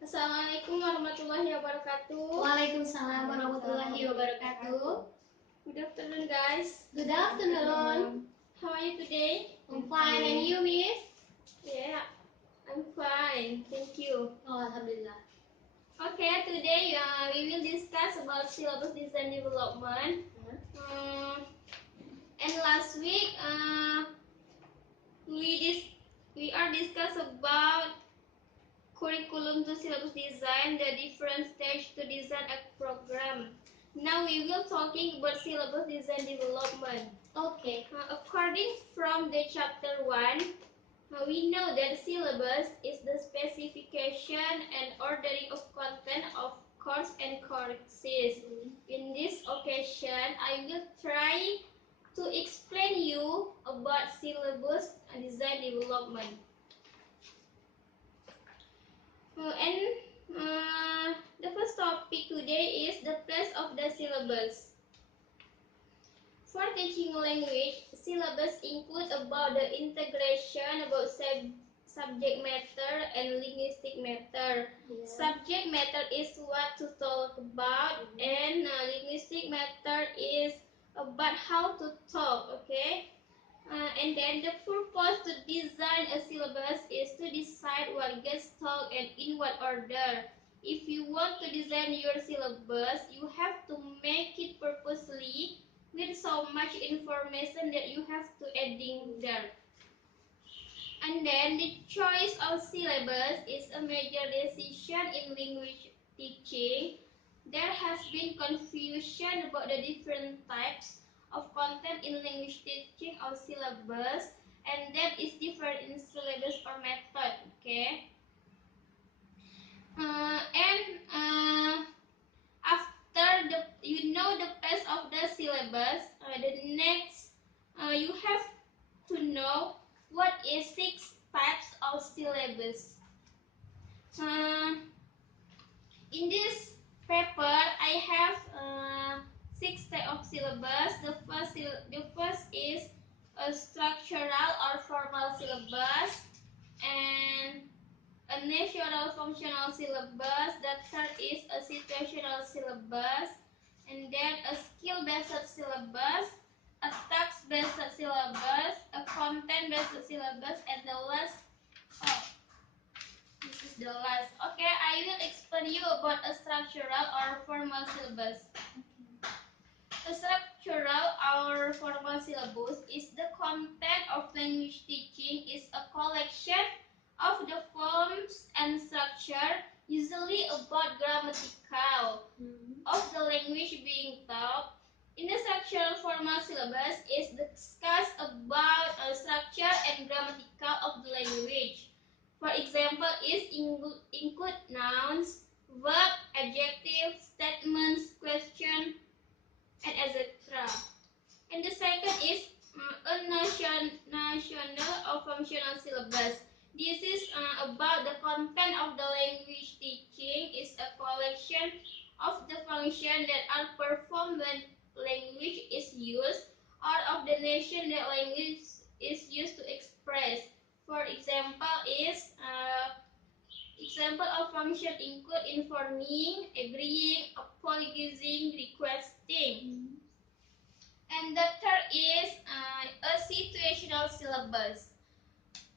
Assalamualaikum warahmatullahi wabarakatuh. Waalaikumsalam warahmatullahi wabarakatuh. Good afternoon, guys. Good afternoon. How are you today? I'm fine, and you, Miss? Yeah, I'm fine. Thank you. Oh, Alhamdulillah. Okay, today we will discuss about syllabus design development. And last week we are discuss about curriculum to syllabus design, the different stage to design a program. Now we will talking about syllabus design development. Okay. According from the chapter 1, we know that syllabus is the specification and ordering of content of course and courses. In this occasion, I will try to explain you about syllabus design development. The first topic today is the place of the syllabus. For teaching language, syllabus include about the integration about subject matter and linguistic matter. Yeah. Subject matter is what to talk about, and linguistic matter is about how to talk. Okay. And then the purpose to design a syllabus is to decide what gets taught and in what order. If you want to design your syllabus, you have to make it purposely with so much information that you have to adding there. And then the choice of syllabus is a major decision in language teaching. There has been confusion about the different types of content in language teaching or syllabus, and that is different in syllabus or method. Okay. After the place of the syllabus, the next you have to know what is 6 types of syllabus. In this paper, I have 6 types of syllabus. The first is a structural or formal syllabus, and a natural functional syllabus. The third is a situational syllabus, and then a skill-based syllabus, a task-based syllabus, a content-based syllabus, and the last. This is the last. Okay, I will explain you about a structural or formal syllabus. A structural or formal syllabus is the content of language teaching, is a collection of the forms and structure, usually about grammatical, of the language being taught. In the structural formal syllabus is discussed about structure and grammatical of the language. For example, is include nouns, verb, adjectives, statements, question, and etc. And the second is a national or functional syllabus. This is about the content of the language teaching. Is a collection of the functions that are performed when language is used, or of the nation that language is used to express. For example, example of function include informing, agreeing, apologizing, requesting. And the third is a situational syllabus.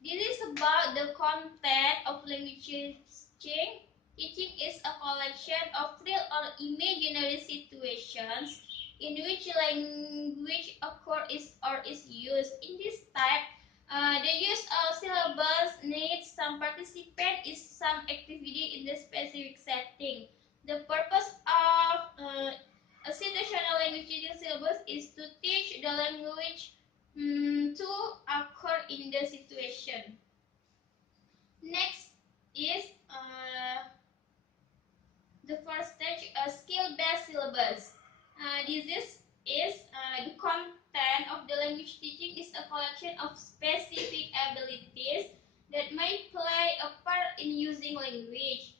This is about the content of language teaching. Teaching is a collection of real or imaginary situations in which language occurs or is used. In this type, the use of syllabus needs some participant is some activity in the specific setting. The purpose of a situational language teaching syllabus is to teach the language to occur in the situation. Next is the first stage, a skill-based syllabus. This is the content of the language teaching is a collection of specific abilities that may play a part in using language.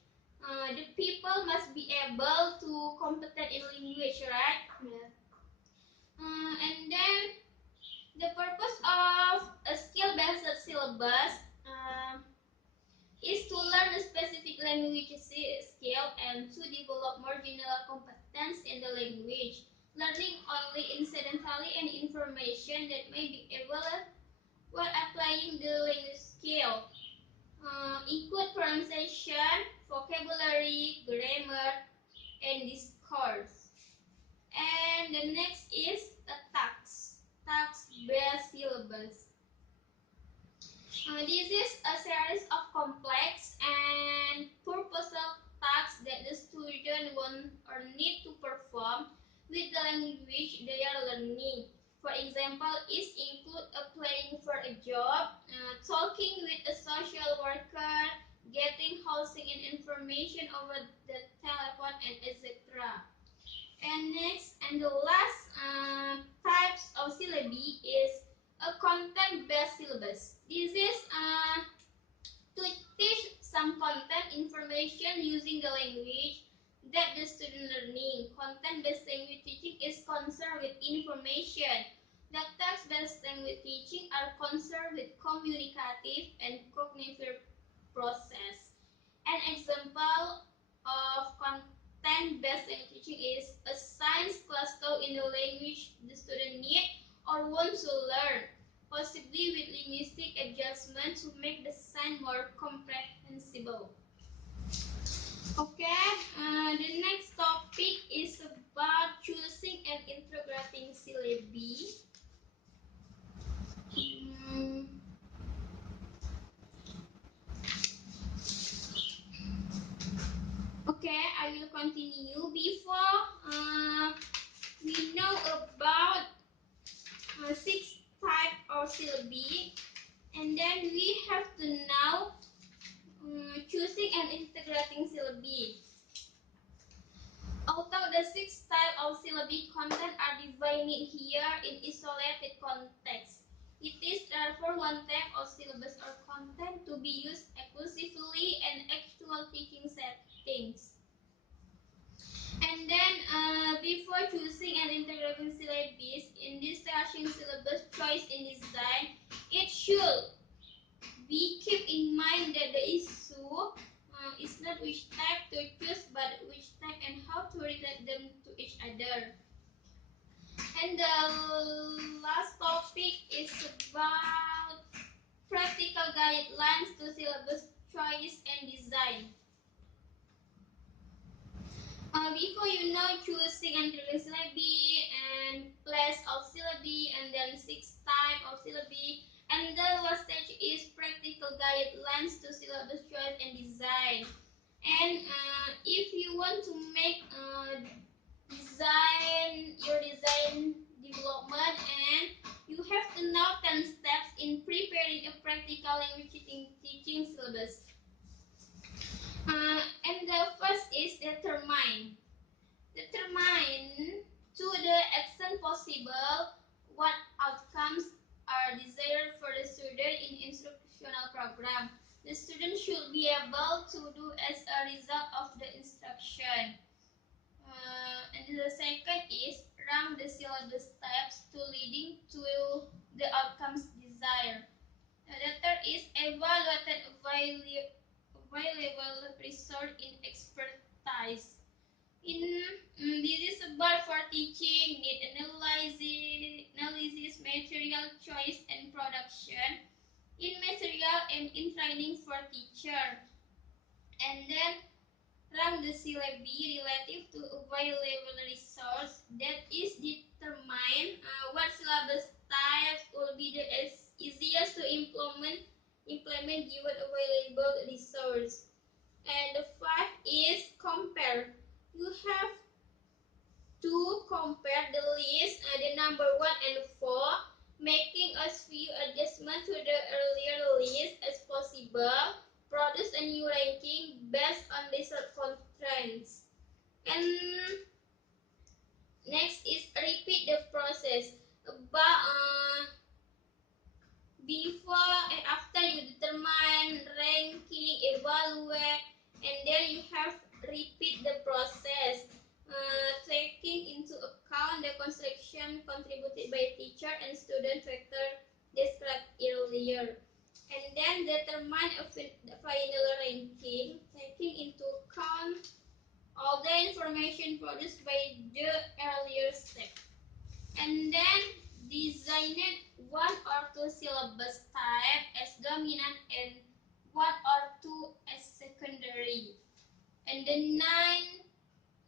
The people must be able to competent in language, right? Yeah. And then the purpose of a skill-based syllabus is to learn a specific language skill and to develop more general competence in the language. Learning only incidentally and information that may be available while applying the language skill. Include pronunciation, vocabulary, grammar, and discourse. And the next is the task-based syllabus. This is a series of complex and purposeful tasks that the student want or need to perform with the language they are learning. For example, it includes applying for a job, talking with a social worker, getting housing and information over the telephone, and etc. And next and the last types of syllabi is a content-based syllabus. This is to teach some content information using the language that the student learning. Content-based language teaching is concerned with information. The text-based language teaching are concerned with communicative and cognitive process. An example of content-based language teaching is a science class taught in the language the student need or want to learn, possibly with linguistic adjustment to make the sign more comprehensible. Okay, the next topic is about choosing and integrating syllabi. Okay, I will continue. Before we know about 6 types of syllabi, and then we have to know choosing and integrating syllabi. Although the 6 types of syllabi content are divided here in isolated context, it is therefore one type of syllabus or content to be used exclusively in actual teaching settings. And then before choosing and integrating syllabus, in this discussion syllabus choice in design, it should be keep in mind that the issue is not which type to choose, but which type and how to relate them to each other. And the last topic is about practical guidelines to syllabus choice and design. Before you know choosing and integrating syllabi and place of syllabi and then 6 types of syllabi, and the last stage is practical guidelines to syllabus choice and design. And if you want to make your design development, and you have to know 10 steps in preparing a practical language teaching syllabus. And the first is determine to the extent possible what outcomes are desired for the student in instructional program. The student should be able to do as a result of the instruction. And the second is rank the syllabus steps to leading to the outcomes desired. The third is evaluate available resource in expertise. This is about for teaching, need analysis, material choice and production, in material and in training for teacher. And then rank the syllabi relative to available resource, that is determine what syllabus types will be the easiest to implement given available resource. And the 5 is compare. You have to compare the list, the number 1 and 4, making as few adjustments to the earlier list as possible. Produce a new ranking based on these constraints. And next is repeat the process. Before and after you determine, ranking, evaluate, and then you have repeat the process, taking into account the construction contributed by teacher and student factor described earlier. And then determine a final ranking, taking into account all the information produced by the earlier step. And then design one or two syllabus type as dominant and one or two as secondary. And the 9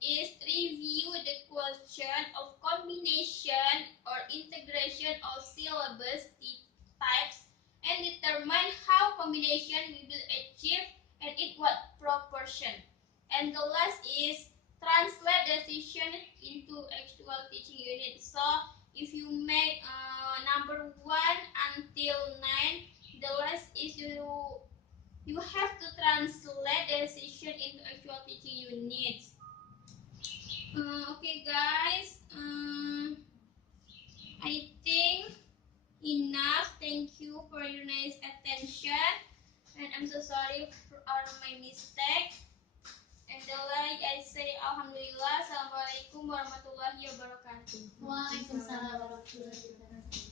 is review the question of combination or integration of syllabus types and determine how combination will be achieved and in what proportion. And the last is translate decision into actual teaching unit. So if you make number 1 until 9, the last is you have to translate the decision into actual teaching units. Okay guys, I think enough. Thank you for your nice attention, and I'm so sorry for all my mistake. And the like I say Alhamdulillah. Assalamualaikum warahmatullahi wabarakatuh. Waalaikumsalam warahmatullahi wabarakatuh.